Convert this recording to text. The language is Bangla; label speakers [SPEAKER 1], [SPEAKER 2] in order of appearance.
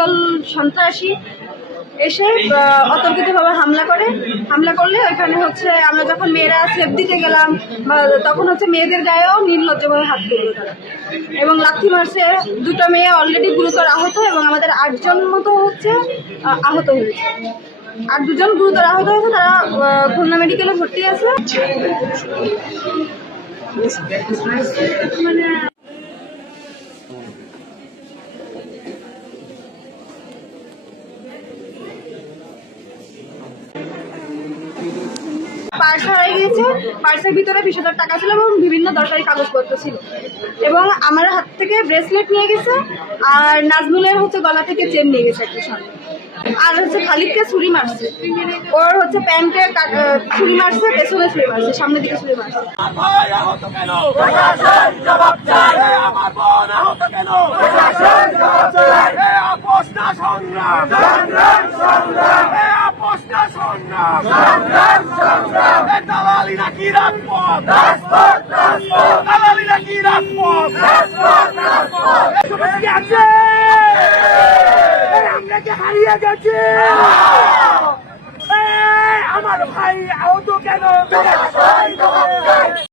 [SPEAKER 1] একদল সন্ত্রাসী এসে অতর্কিতভাবে হামলা করে। হামলা করলে ওইখানে হচ্ছে আমরা যখন মেয়েরা সেফ দিতে গেলাম বা তখন হচ্ছে মেয়েদের গায়েও নির্লজ্জভাবে হাত তুললো তারা। এবং লাথি মারছে দুটো মেয়ে অলরেডি গুরুতর আহত এবং আমাদের আটজন মতো হচ্ছে আহত হয়েছে। আর দুজন গুরুতর আহত হয়েছে তারা খুলনা মেডিকেলে ভর্তি আছে। মানে পার্স হারিয়ে গিয়েছে। পার্সের ভিতরে বিশ হাজার টাকা ছিল এবং বিভিন্ন দরকারি কাগজপত্র ছিল। এবং আমার হাত থেকে ব্রেসলেট নিয়ে গেছে, আর নাজমুলের হচ্ছে গলা থেকে চেন নিয়ে গেছে একটা সামনে আর হচ্ছে খালিদকে ছুরি মারছে। ওর হচ্ছে প্যান্টে ছুরি মারছে, পেছনে ছুরি মারছে, সামনের দিকে ছুরি মারছে।
[SPEAKER 2] সংগ্রাম সংগ্রাম সংগ্রাম দালালি নাকি রাজপথ? রাজপথ রাজপথ। দালালি নাকি রাজপথ? রাজপথ রাজপথ। কি আছে? আমরা কি হারিয়ে গেছি? আমার ভাই আহত কেন